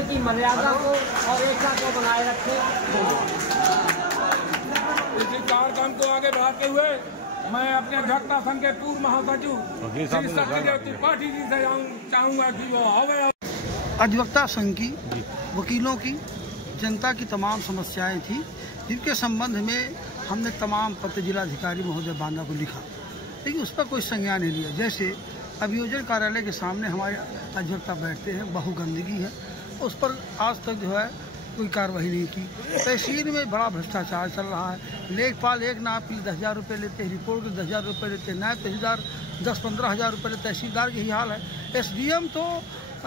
समय की मर्यादा को और एकता को बनाए रखें। इसी कार्यक्रम को आगे बढ़ाते हुए मैं अपने अध्यक्षता संघ के पूर्व महासचिव श्री सत्यदेव त्रिपाठी जी से चाहूंगा कि वो आवे। अधिवक्ता संघ की, वकीलों की, जनता की तमाम समस्याएं थी, जिनके संबंध में हमने तमाम पत्र जिलाधिकारी महोदय बांदा को लिखा, लेकिन उस पर कोई संज्ञान नहीं लिया। जैसे अभियोजन कार्यालय के सामने हमारे अधिवक्ता बैठते हैं, बहु गंदगी है, उस पर आज तक जो है कोई कार्रवाई नहीं की। तहसील में बड़ा भ्रष्टाचार चल रहा है। लेखपाल एक नाप के लिए 10,000 रुपये लेते हैं, रिपोर्ट के 10,000 रुपये लेते हैं, नायब तहसीलदार 10-15 हज़ार रुपये लेते, तहसीलदार के ही हाल है। SDM तो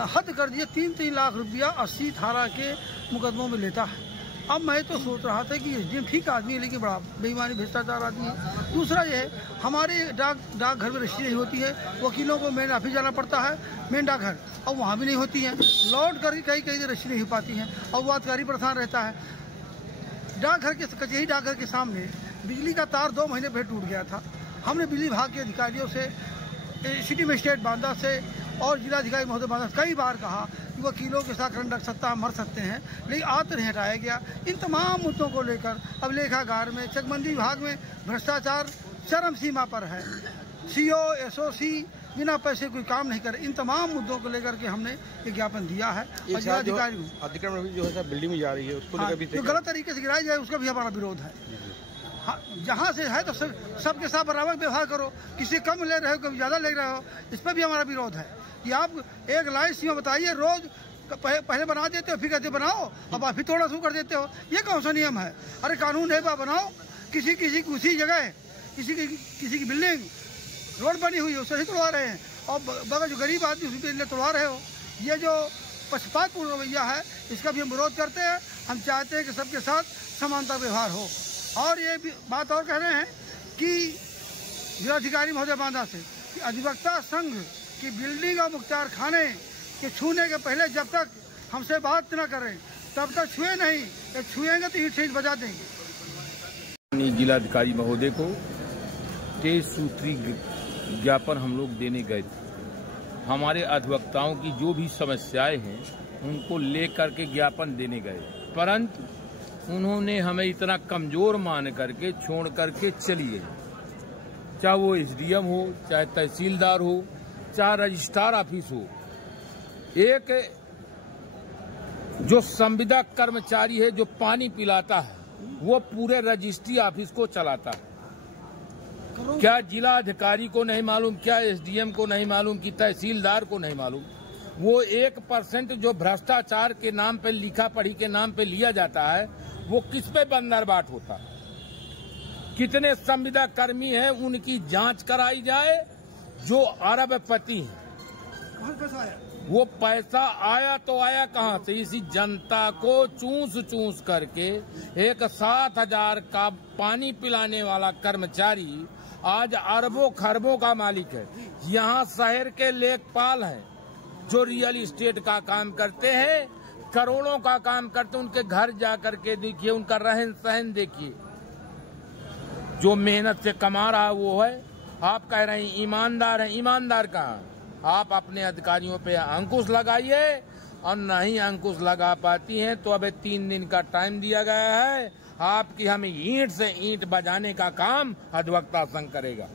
हद कर दिया, 3-3 लाख रुपया 80 धारा के मुकदमों में लेता है। अब मैं तो सोच रहा था कि SDM ठीक आदमी है, लेकिन बड़ा बेईमानी भ्रष्टाचार आदमी है। दूसरा ये है, हमारे डाकघर में रजिस्ट्री नहीं होती है, वकीलों को मेन ऑफिस जाना पड़ता है, मेन डाकघर, और वहाँ भी नहीं होती है। लौट कर कई रजिस्ट्री नहीं हो पाती हैं, और वादकारी प्रधान रहता है। डाकघर के कचहरी डाकघर के सामने बिजली का तार 2 महीने पहले टूट गया था। हमने बिजली विभाग के अधिकारियों से, सिटी मजिस्ट्रेट बांदा से और जिलाधिकारी महोदय बांदा से कई बार कहा कि वकीलों के साथ रन रख सकता है, मर सकते हैं, लेकिन आज नहीं हटाया गया। इन तमाम मुद्दों को लेकर अब लेखागार में, चकबंदी विभाग में भ्रष्टाचार चरम सीमा पर है। CO, SOC बिना पैसे कोई काम नहीं करे। इन तमाम मुद्दों को लेकर के हमने ये ज्ञापन दिया है। और जिलाधिकारी को अतिक्रमण जो है बिल्डिंग में जा रही है, उसको जो गलत तरीके से गिराई जाए उसका भी हमारा विरोध है। हाँ, जहाँ से है तो सबके साथ बराबर व्यवहार करो, किसी कम ले रहे हो, कभी ज़्यादा ले रहे हो, इस पर भी हमारा विरोध है। कि आप एक लाइन सीमा बताइए, रोज पहले बना देते हो, फिर कहते बनाओ, अब आप फिर थोड़ा शुरू कर देते हो, ये कौन सा नियम है? अरे कानून है, बनाओ। किसी की उसी जगह किसी की बिल्डिंग रोड बनी हुई है, उससे ही तोड़वा रहे हैं, और बगैर जो गरीब आदमी उसी बिल्डिंग तोड़वा रहे हो। ये जो पक्षपातपूर्ण रवैया है, इसका भी हम विरोध करते हैं। हम चाहते हैं कि सबके साथ समानता व्यवहार हो। और ये भी बात और कह रहे हैं कि जिलाधिकारी महोदय बांदा से कि अधिवक्ता संघ की बिल्डिंग और मुख्तार खाने के छूने के पहले जब तक हमसे बात न करें तब तक छुए नहीं, छुएंगे तो ईंट से बजा देंगे। जिलाधिकारी महोदय को 23 सूत्री ज्ञापन हम लोग देने गए थे। हमारे अधिवक्ताओं की जो भी समस्याएं हैं उनको लेकर के ज्ञापन देने गए, परंतु उन्होंने हमें इतना कमजोर मान करके छोड़ करके चलिए। चाहे वो SDM हो, चाहे तहसीलदार हो, चाहे रजिस्ट्रार ऑफिस हो, एक जो संविदा कर्मचारी है जो पानी पिलाता है वो पूरे रजिस्ट्री ऑफिस को चलाता है। क्या जिला अधिकारी को नहीं मालूम, क्या SDM को नहीं मालूम, कि तहसीलदार को नहीं मालूम? वो 1% जो भ्रष्टाचार के नाम पे, लिखा पढ़ी के नाम पे लिया जाता है, वो किस पे बंदरबाट होता है? कितने संविदा कर्मी हैं, उनकी जांच कराई जाए। जो अरबपति हैं, वो पैसा आया तो आया कहां से? इसी जनता को चूस करके एक 7,000 का पानी पिलाने वाला कर्मचारी आज अरबों खरबों का मालिक है। यहाँ शहर के लेखपाल हैं जो रियल एस्टेट का काम करते हैं, करोड़ों का काम करते हैं। उनके घर जाकर के देखिए, उनका रहन सहन देखिए। जो मेहनत से कमा रहा है वो है। आप कह रहे हैं ईमानदार है, ईमानदार कहाँ? आप अपने अधिकारियों पे अंकुश लगाइए, और नहीं अंकुश लगा पाती हैं तो अब 3 दिन का टाइम दिया गया है। आपकी हमें ईंट से ईंट बजाने का काम अधिवक्ता संघ करेगा।